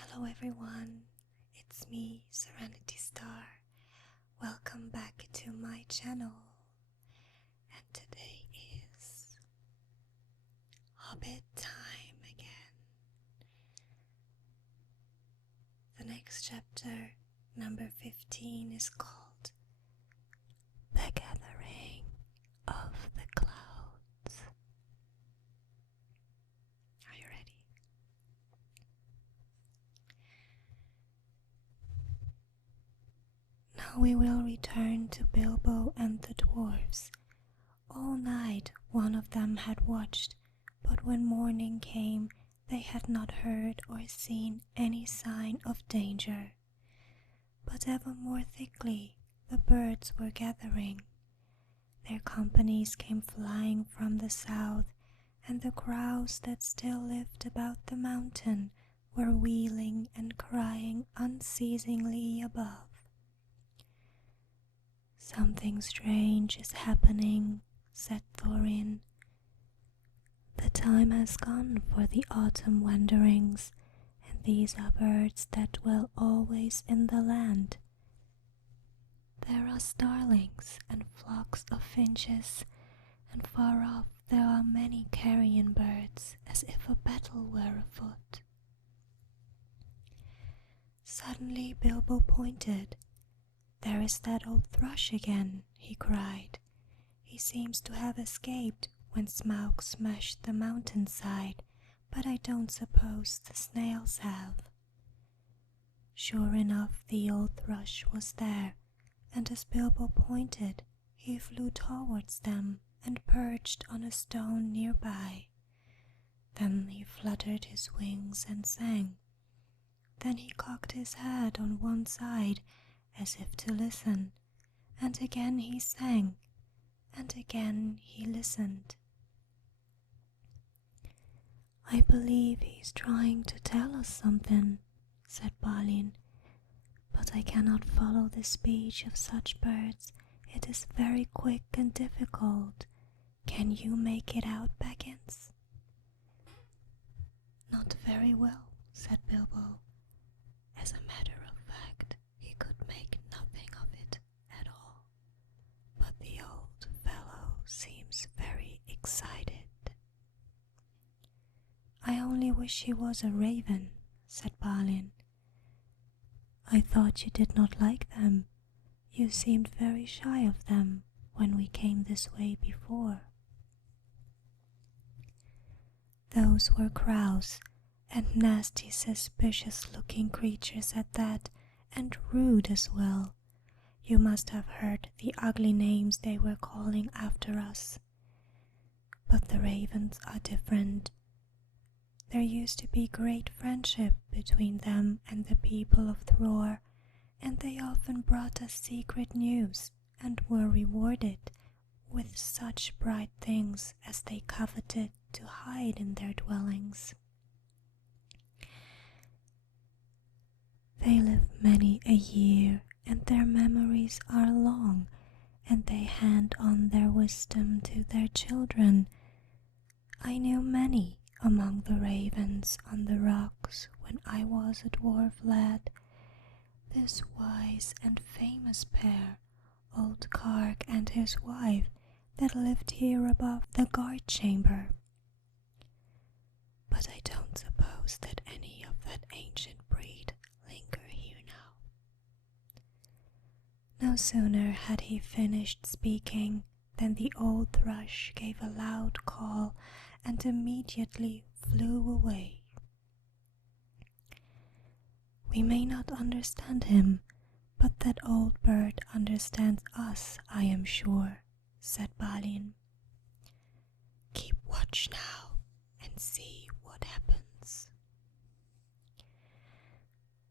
Hello everyone, it's me, Serenity Star. Welcome back to my channel. And today is Hobbit time again. The next chapter, number 15, is called The Gathering of the Clouds. Are you ready? Now we will return to Bilbo and the dwarves. All night one of them had watched, but when morning came they had not heard or seen any sign of danger. But ever more thickly the birds were gathering. Their companies came flying from the south, and the crows that still lived about the mountain were wheeling and crying unceasingly above. "Something strange is happening," said Thorin. "The time has gone for the autumn wanderings, and these are birds that dwell always in the land. There are starlings and flocks of finches, and far off there are many carrion birds, as if a battle were afoot." Suddenly Bilbo pointed. "There is that old thrush again," he cried. "He seems to have escaped when Smaug smashed the mountainside, but I don't suppose the snails have." Sure enough, the old thrush was there, and as Bilbo pointed, he flew towards them and perched on a stone nearby. Then he fluttered his wings and sang. Then he cocked his head on one side as if to listen, and again he sang, and again he listened. "I believe he's trying to tell us something," said Balin, "but I cannot follow the speech of such birds. It is very quick and difficult. Can you make it out, Baggins?" "Not very well," said Bilbo. As a matter of fact, he could make nothing of it at all, but the old fellow seems very excited. "I only wish he was a raven," said Balin. "I thought you did not like them. You seemed very shy of them when we came this way before." "Those were crows, and nasty, suspicious-looking creatures at that, and rude as well. You must have heard the ugly names they were calling after us. But the ravens are different. There used to be great friendship between them and the people of Thror, and they often brought us secret news and were rewarded with such bright things as they coveted to hide in their dwellings. They live many a year, and their memories are long, and they hand on their wisdom to their children. I knew many among the ravens on the rocks when I was a dwarf lad. This wise and famous pair, old Karg and his wife, that lived here above the guard chamber. But I don't suppose that any of that ancient breed linger here now." No sooner had he finished speaking than the old thrush gave a loud call and immediately flew away. "We may not understand him, but that old bird understands us, I am sure," said Balin. "Keep watch now and see what happens."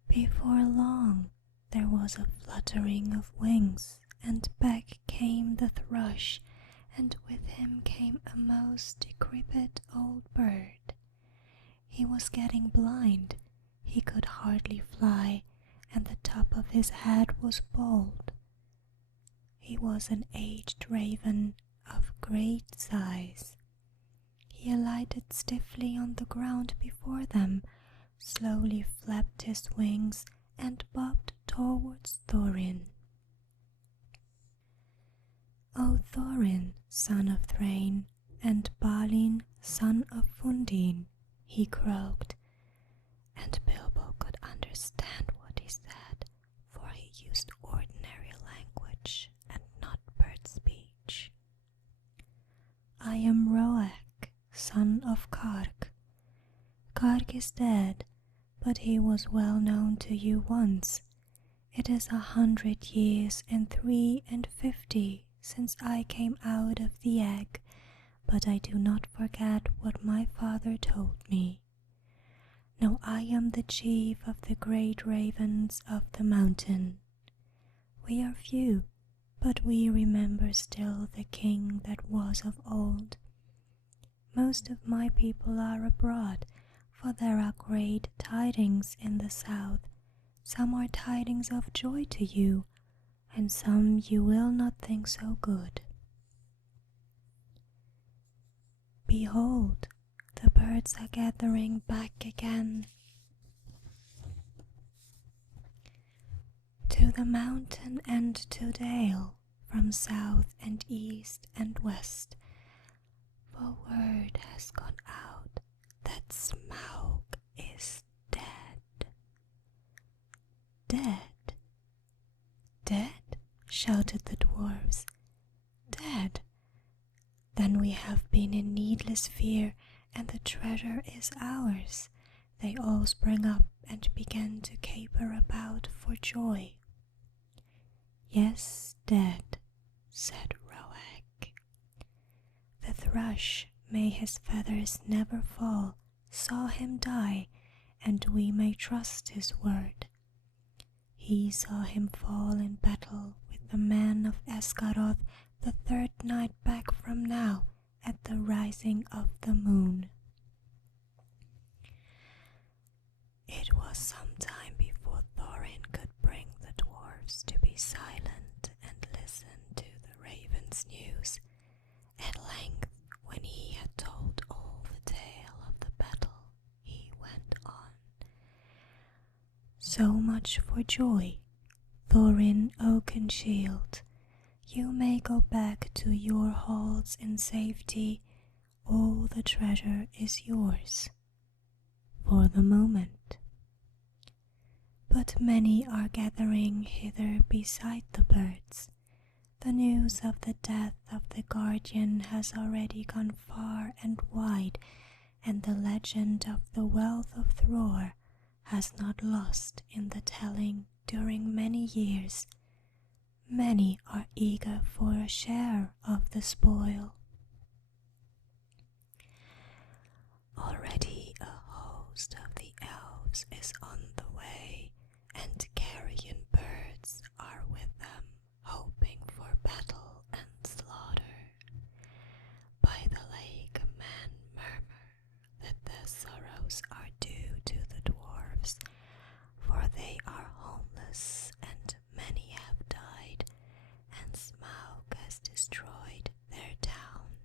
Before long there was a fluttering of wings, and back came the thrush, and with him came a most decrepit old bird. He was getting blind, he could hardly fly, and the top of his head was bald. He was an aged raven of great size. He alighted stiffly on the ground before them, slowly flapped his wings and bobbed towards Thorin. "O Thorin, son of Thrain, and Balin, son of Fundin," he croaked, and Bilbo could understand what he said, for he used ordinary language and not bird speech. "I am Roak, son of Karg. Karg is dead, but he was well known to you once. It is 100 years and 53 since I came out of the egg, but I do not forget what my father told me. Now I am the chief of the great ravens of the mountain. We are few, but we remember still the king that was of old. Most of my people are abroad, for there are great tidings in the south. Some are tidings of joy to you, and some you will not think so good. Behold, the birds are gathering back again. To the mountain and to dale, from south and east and west, for word has gone out that Smaug is dead." "Dead? Dead?" shouted the dwarfs. "Dead? Then we have been in needless fear, and the treasure is ours." They all sprang up and began to caper about for joy. "Yes, dead," said Roak. "The thrush, may his feathers never fall, saw him die, and we may trust his word. He saw him fall in battle with the men of Esgaroth the 3rd night back from now at the rising of the moon." It was some time before Thorin could bring the dwarfs to be silent and listen to the raven's news. At length, when he had told all the tale of the battle, he went on. "So much for joy, Thorin Oakenshield. You may go back to your halls in safety. All the treasure is yours, for the moment. But many are gathering hither beside the birds. The news of the death of the guardian has already gone far and wide, and the legend of the wealth of Thror has not lost in the telling during many years. Many are eager for a share of the spoil. Already a host of the elves is on the way, and carrion birds are with them, hoping for battle and slaughter. By the lake men murmur that their sorrows are due to the dwarfs, for they are homeless and many have died, and Smaug has destroyed their town.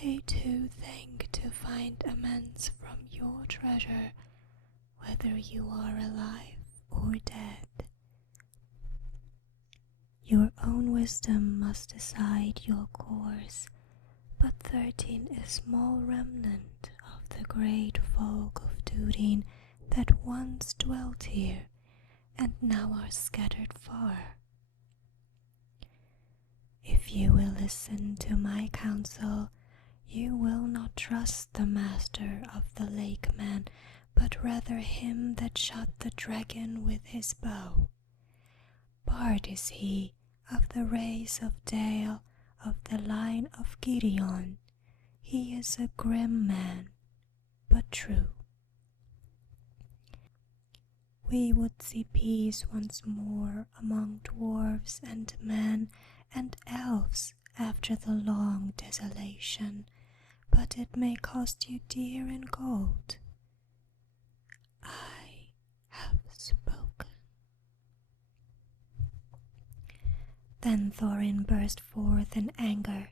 They too think to find amends from your treasure, whether you are alive or dead. Your own wisdom must decide your course, but 13 is small remnant of the great folk of Dúnedain that once dwelt here and now are scattered far. If you will listen to my counsel, you will not trust the master of the lake man, but rather him that shot the dragon with his bow. Bard is he, of the race of Dale, of the line of Gideon. He is a grim man, but true. We would see peace once more among dwarves and men and elves after the long desolation, but it may cost you dear in gold. I have spoken." Then Thorin burst forth in anger.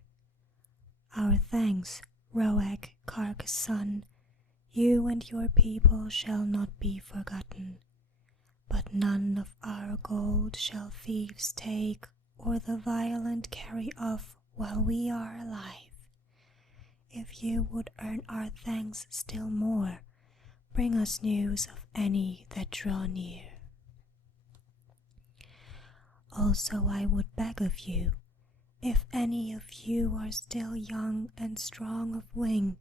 "Our thanks, Roak, Karg's son. You and your people shall not be forgotten, but none of our gold shall thieves take or the violent carry off while we are alive. If you would earn our thanks still more, bring us news of any that draw near. Also I would beg of you, if any of you are still young and strong of wing,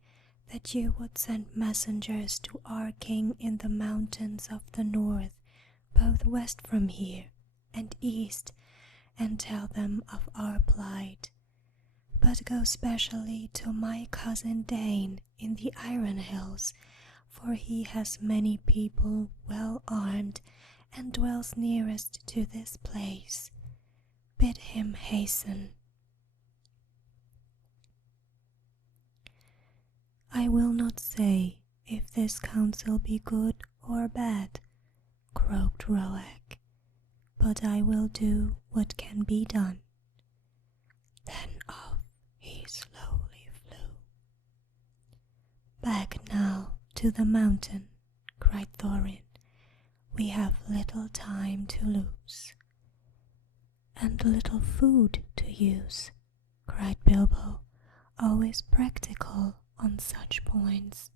that you would send messengers to our king in the mountains of the north, both west from here and east, and tell them of our plight. But go specially to my cousin Dane in the Iron Hills, for he has many people well armed and dwells nearest to this place. Bid him hasten. I will not say if this counsel be good or bad, croaked Roag, but I will do what can be done. Then off he slowly flew. Back now to the mountain, cried Thorin. We have little time to lose. And little food to use, cried Bilbo, always practical on such points.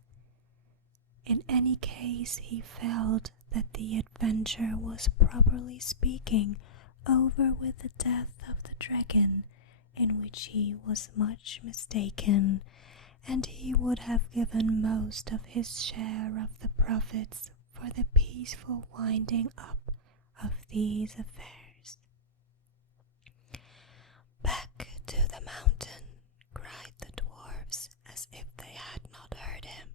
In any case he felt that the adventure was properly speaking over with the death of the dragon, in which he was much mistaken, and he would have given most of his share of the profits for the peaceful winding up of these affairs. Back to the mountain, cried the dwarfs, as if they had not heard him.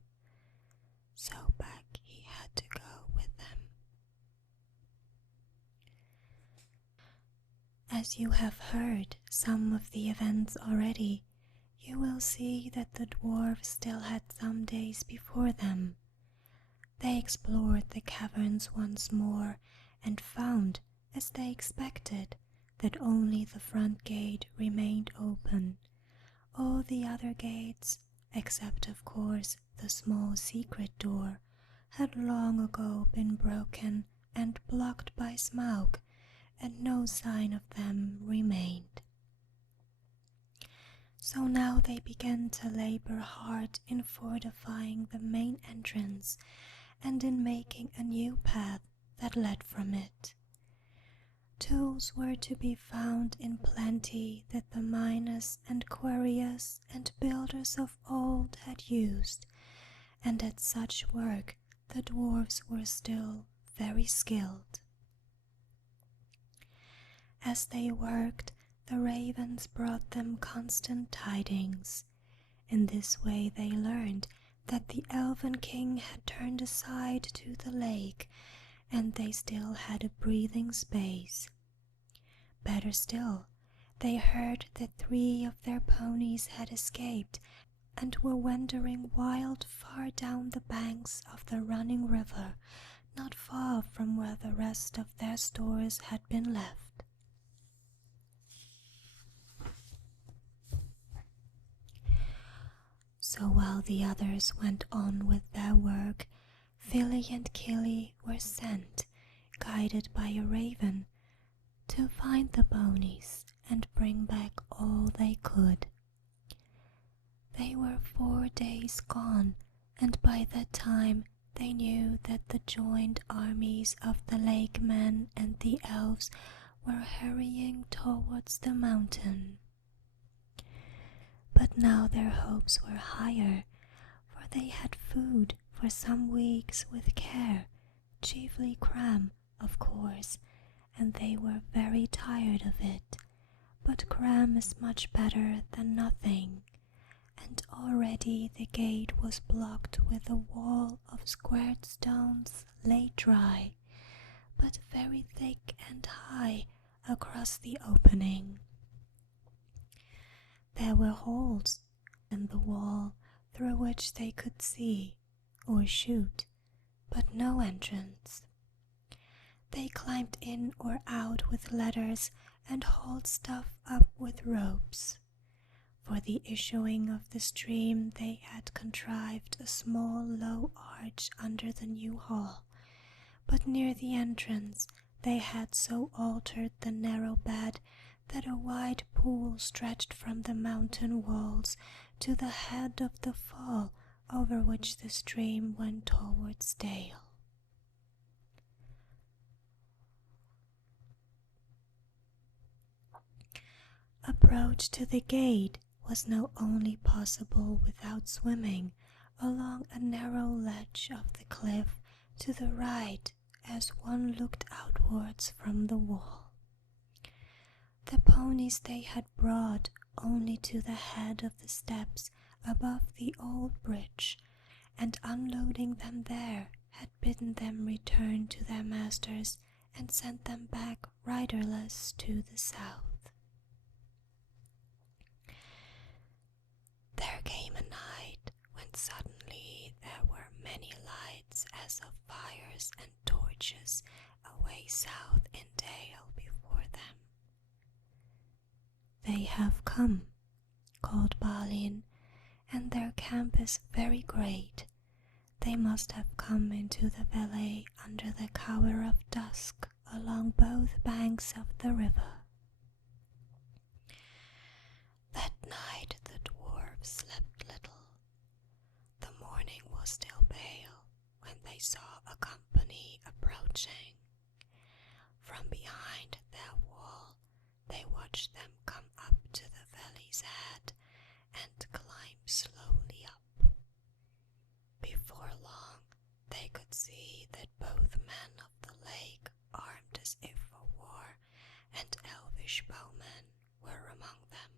So back he had to go with them. As you have heard some of the events already, you will see that the dwarfs still had some days before them. They explored the caverns once more and found, as they expected, that only the front gate remained open. All the other gates, except of course the small secret door, had long ago been broken and blocked by Smaug, and no sign of them remained. So now they began to labor hard in fortifying the main entrance and in making a new path that led from it. Tools were to be found in plenty that the miners and quarriers and builders of old had used, and at such work the dwarfs were still very skilled. As they worked, the ravens brought them constant tidings. In this way they learned that the Elven King had turned aside to the lake, and they still had a breathing space. Better still, they heard that 3 of their ponies had escaped and were wandering wild far down the banks of the running river, not far from where the rest of their stores had been left. So while the others went on with their work, Fili and Kili were sent, guided by a raven, to find the ponies and bring back all they could. They were 4 days gone, and by that time they knew that the joined armies of the lake men and the elves were hurrying towards the mountain. But now their hopes were higher, for they had food for some weeks with care, chiefly cram, of course, and they were very tired of it. But cram is much better than nothing, and already the gate was blocked with a wall of squared stones laid dry, but very thick and high across the opening. There were holes in the wall through which they could see or shoot, but no entrance. They climbed in or out with ladders and hauled stuff up with ropes. For the issuing of the stream they had contrived a small low arch under the new hall, but near the entrance they had so altered the narrow bed that a wide pool stretched from the mountain walls to the head of the fall over which the stream went towards Dale. Approach to the gate was now only possible without swimming along a narrow ledge of the cliff to the right as one looked outwards from the wall. The ponies they had brought only to the head of the steps above the old bridge, and unloading them there had bidden them return to their masters and sent them back riderless to the south. There came a night when suddenly there were many lights as of fires and torches away south in Dale before them. They have come, called Balin, and their camp is very great. They must have come into the valley under the cover of dusk along both banks of the river. That night the dwarves slept little. The morning was still pale when they saw a company approaching. From behind their wall they watched them come up to the valley's head and climb slowly up. Before long they could see that both men of the lake, armed as if for war, and elvish bowmen were among them.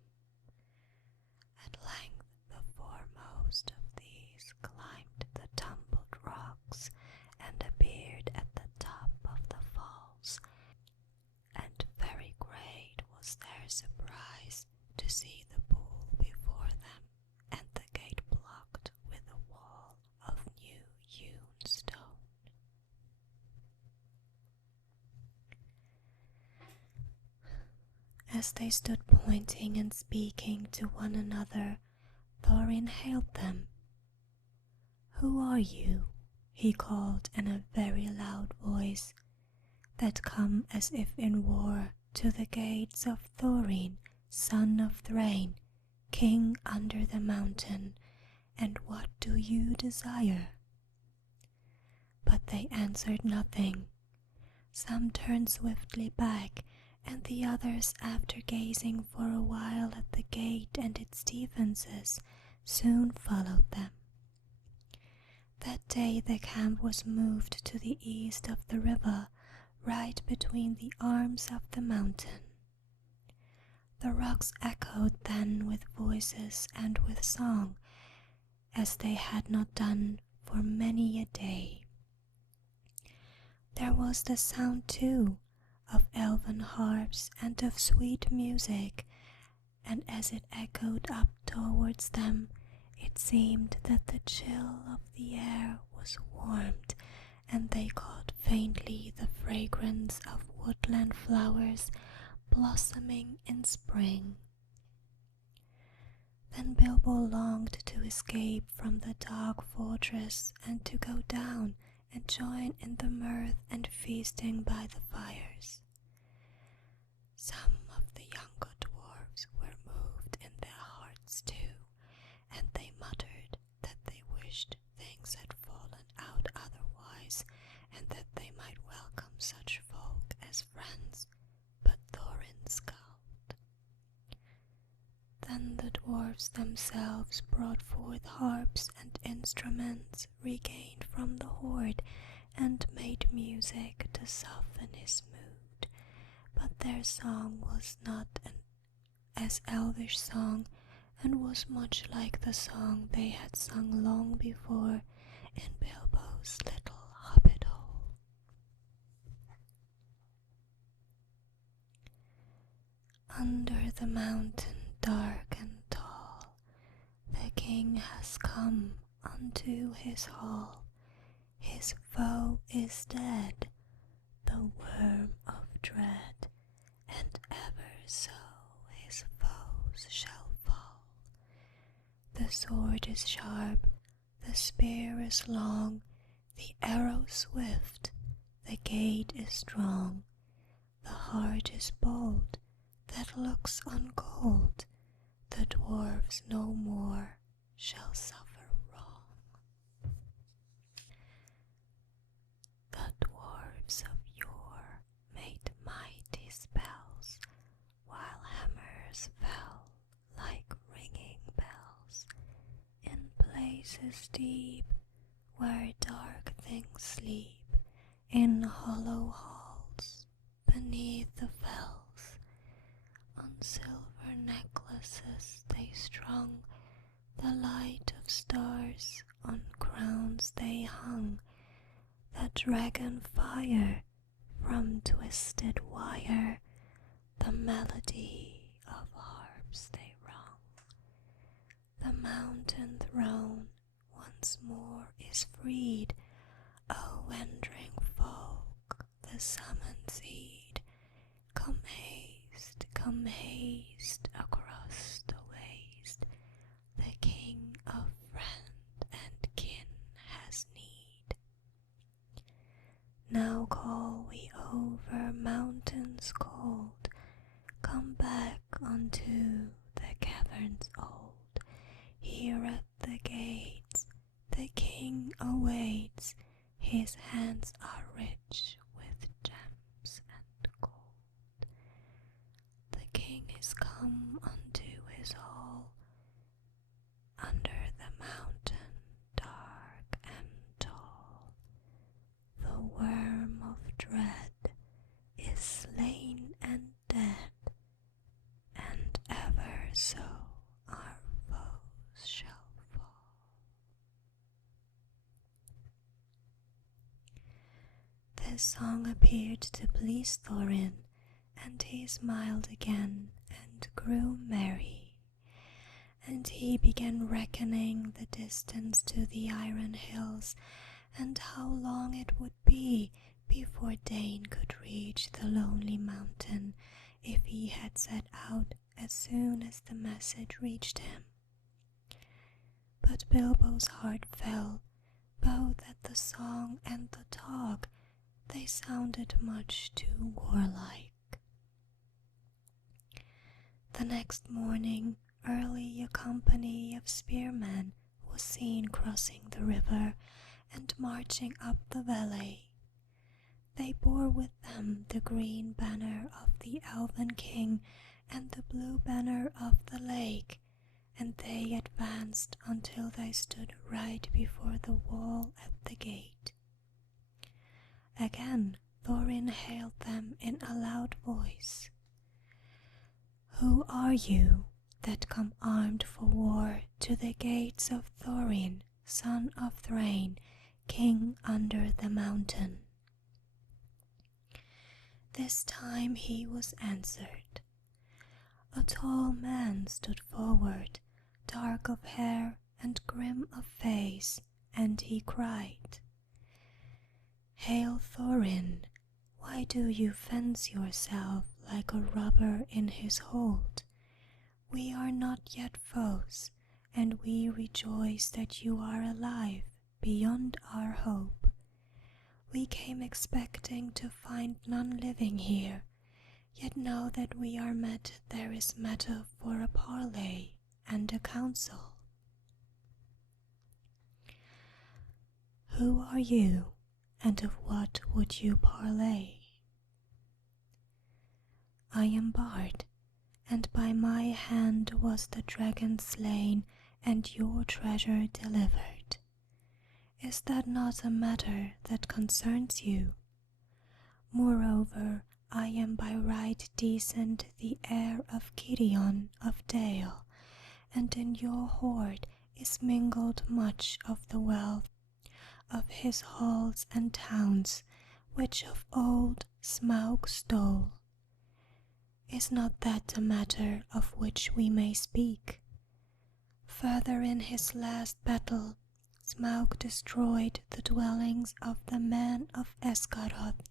At length the foremost of these climbed the tumbled rocks and appeared at the top of the falls, and very great was their surprise to see the pool before them and the gate blocked with a wall of new hewn stone. As they stood pointing and speaking to one another, Thorin hailed them. "Who are you?" he called in a very loud voice, "that come as if in war to the gates of Thorin, son of Thrain, king under the mountain, and what do you desire?" But they answered nothing. Some turned swiftly back, and the others, after gazing for a while at the gate and its defenses, soon followed them. That day the camp was moved to the east of the river, right between the arms of the mountain. The rocks echoed then with voices and with song, as they had not done for many a day. There was the sound, too, of elven harps and of sweet music, and as it echoed up towards them, it seemed that the chill of the air was warmed, and they caught faintly the fragrance of woodland flowers blossoming in spring. Then Bilbo longed to escape from the dark fortress and to go down and join in the mirth and feasting by the fires. Some of the younger dwarves were moved in their hearts too, and they muttered that they wished things had fallen out otherwise, and that they might welcome such folk as friends, but Thorin scowled. Then the dwarves themselves brought forth harps and instruments regained from the hoard, and made music to soften his mood, but their song was not as elvish song, and was much like the song they had sung long before in Bilbo's little hobbit hole. Under the mountain dark and tall, the king has come unto his hall. His foe is dead, the worm of dread, and ever so his foes shall fall. The sword is sharp, the spear is long, the arrow swift, the gait is strong. The heart is bold, that looks on gold. The dwarfs no more shall suffer wrong. The dwarfs of yore made mighty spells, while hammers fell like ringing bells. In places deep, where dark things sleep, in hollow halls, beneath the fells, on silver necklaces they strung, the light of stars on crowns they hung, the dragon fire from twisted wire, the melody of harps they rung. The mountain throne once more is freed. O wandering folk, the summons heed. Come haste across the waste. The king of friend and kin has need. Now call we over mountains cold. Come back unto the caverns old. Here at the gates the king awaits. His hands are rich with gems and gold. The king is come unto his hall, under the mountain dark and tall. The worm of dread is slain and dead, and ever so our foes shall fall. This song appeared to please Thorin, and he smiled again and grew merry. And he began reckoning the distance to the Iron Hills, and how long it would be before Dain could reach the lonely mountain if he had set out as soon as the message reached him. But Bilbo's heart fell, both at the song and the talk. They sounded much too warlike. The next morning, early, a company of spearmen was seen crossing the river and marching up the valley. They bore with them the green banner of the Elven king and the blue banner of the lake, and they advanced until they stood right before the wall at the gate. Again Thorin hailed them in a loud voice. Who are you that come armed for war to the gates of Thorin, son of Thrain, king under the mountain? This time he was answered. A tall man stood forward, dark of hair and grim of face, and he cried, Hail Thorin, why do you fence yourself like a robber in his hold? We are not yet foes, and we rejoice that you are alive beyond our hope. We came expecting to find none living here, yet now that we are met there is matter for a parley and a council. Who are you, and of what would you parley? I am Bard, and by my hand was the dragon slain and your treasure delivered. Is that not a matter that concerns you? Moreover, I am by right decent the heir of Gideon of Dale, and in your hoard is mingled much of the wealth of his halls and towns, which of old Smaug stole. Is not that a matter of which we may speak? Further, in his last battle, Smaug destroyed the dwellings of the men of Esgaroth,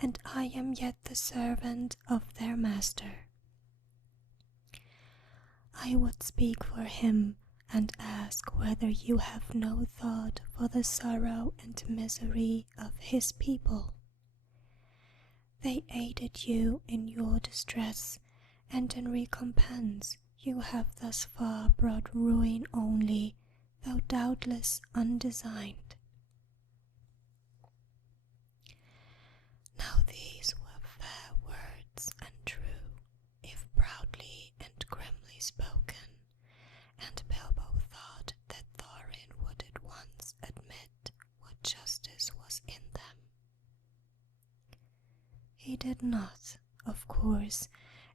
and I am yet the servant of their master. I would speak for him and ask whether you have no thought for the sorrow and misery of his people. They aided you in your distress, and in recompense you have thus far brought ruin only, though doubtless undesigned. Now these were fair words and true, if proudly and grimly spoken, and Bilbo thought that Thorin would at once admit what justice was in them. He did not, of course,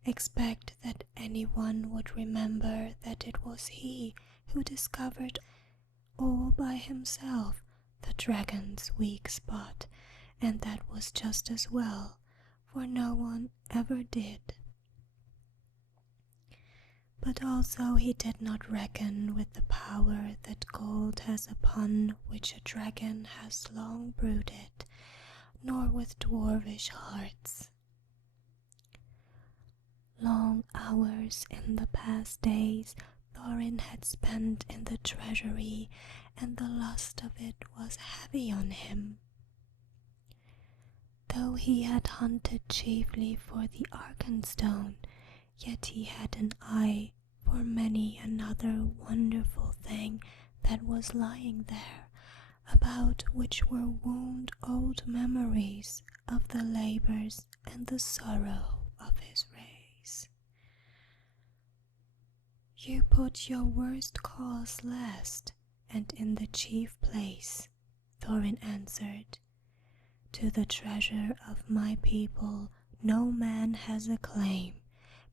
expect that anyone would remember that it was he who discovered all by himself the dragon's weak spot, and that was just as well, for no one ever did. But also he did not reckon with the power that gold has upon which a dragon has long brooded, nor with dwarvish hearts. Long hours in the past days Thorin had spent in the treasury, and the lust of it was heavy on him. Though he had hunted chiefly for the Arkenstone, yet he had an eye for many another wonderful thing that was lying there, about which were wound old memories of the labors and the sorrow of his race. You put your worst cause last, and in the chief place, Thorin answered. To the treasure of my people no man has a claim,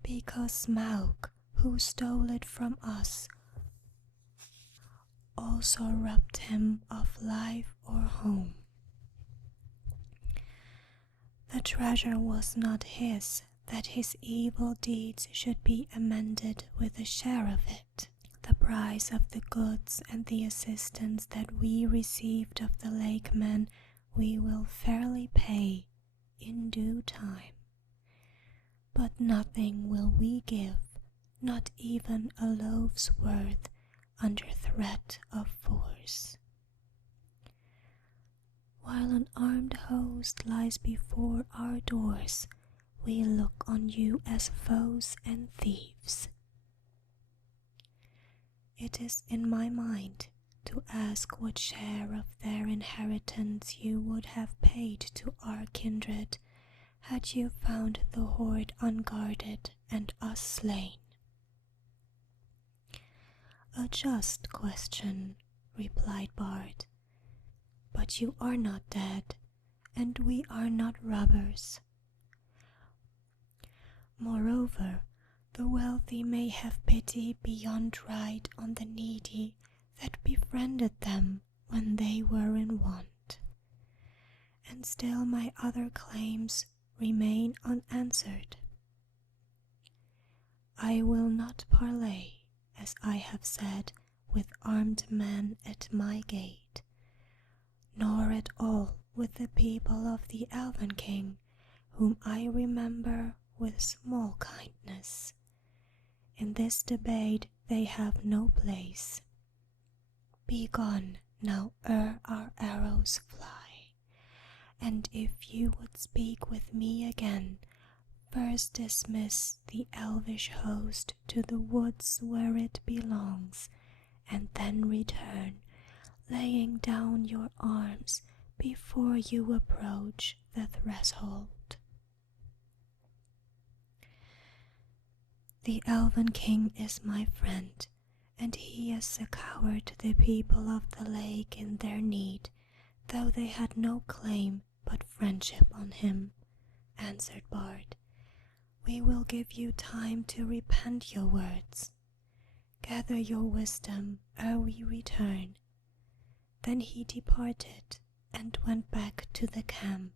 because Smaug, who stole it from us, also robbed him of life or home. The treasure was not his, that his evil deeds should be amended with a share of it. The price of the goods and the assistance that we received of the lake men we will fairly pay in due time. But nothing will we give, not even a loaf's worth, under threat of force. While an armed host lies before our doors, we look on you as foes and thieves. It is in my mind to ask what share of their inheritance you would have paid to our kindred, had you found the hoard unguarded and us slain. A just question, replied Bard, but you are not dead, and we are not robbers. Moreover, the wealthy may have pity beyond right on the needy that befriended them when they were in want. And still my other claims remain unanswered. I will not parley, as I have said, with armed men at my gate, nor at all with the people of the Elven King, whom I remember with small kindness. In this debate they have no place. Begone now ere our arrows fly, and if you would speak with me again, first dismiss the elvish host to the woods where it belongs, and then return, laying down your arms before you approach the threshold. The Elven King is my friend, and he has succored the people of the lake in their need, though they had no claim but friendship on him, answered Bard. We will give you time to repent your words. Gather your wisdom ere we return. Then he departed and went back to the camp.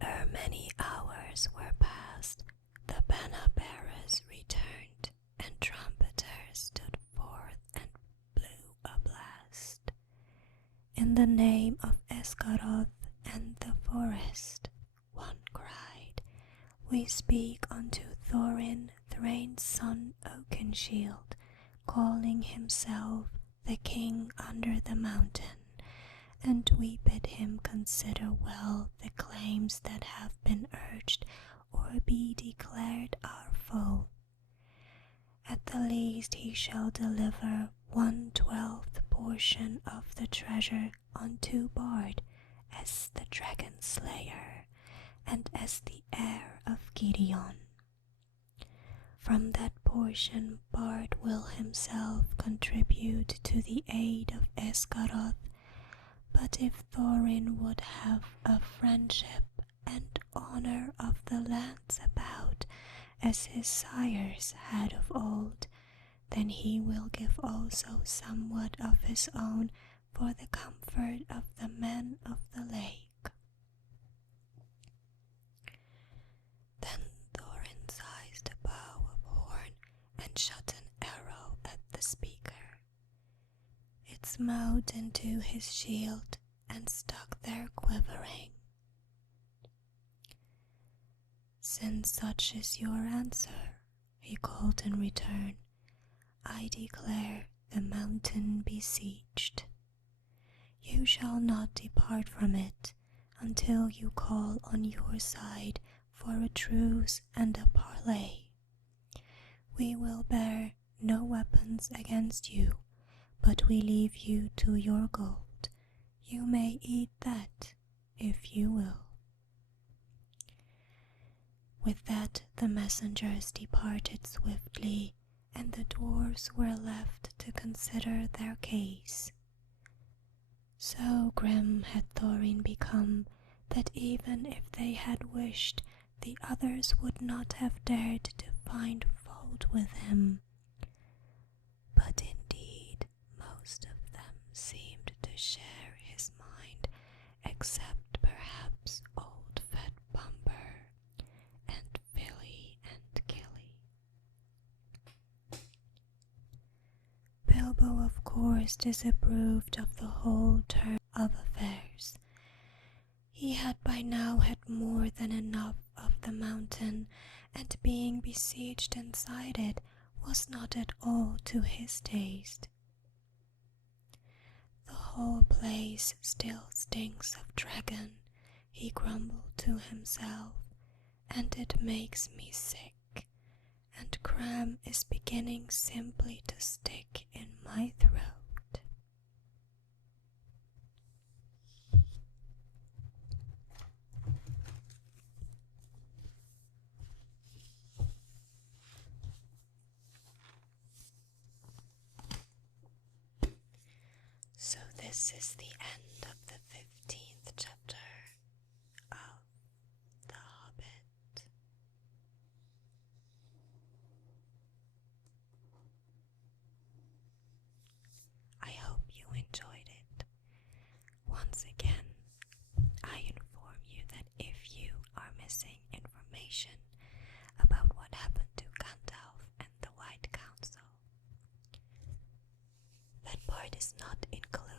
Ere many hours were past, the banner-bearers returned, and trumpeters stood forth and blew a blast. In the name of Esgaroth and the forest, one cried, we speak unto Thorin Thorein's son Oakenshield, calling himself the king under the mountain, and we bid him consider well the claims that have been urged or be declared our foe. At the least he shall deliver 1/12 portion of the treasure unto Bard as the dragon slayer and as the heir of Gideon. From that portion Bard will himself contribute to the aid of Esgaroth, but if Thorin would have a friendship and honor of the lands about, as his sires had of old, then he will give also somewhat of his own for the comfort of the men of the lake. Then Thorin seized a bow of horn and shot an arrow at the speaker. It smote into his shield and stuck there quivering. "Since such is your answer," he called in return, "I declare the mountain besieged. You shall not depart from it until you call on your side for a truce and a parley. We will bear no weapons against you, but we leave you to your gold. You may eat that, if you will." With that the messengers departed swiftly, and the dwarves were left to consider their case. So grim had Thorin become that even if they had wished, the others would not have dared to find fault with him. But indeed most of them seemed to share his mind, except perhaps old fat Bumper and Billy and Gilly. Bilbo of course disapproved of the whole turn of affairs. He had by now had more than enough of the mountain, and being besieged inside it was not at all to his taste. "The whole place still stinks of dragon," he grumbled to himself, "and it makes me sick, and cram is beginning simply to stick in my throat." So this is the end of the 15th chapter of The Hobbit. I hope you enjoyed it. Once again, I inform you that if you are missing information about what happened to Gandalf and the White Council, that part is not included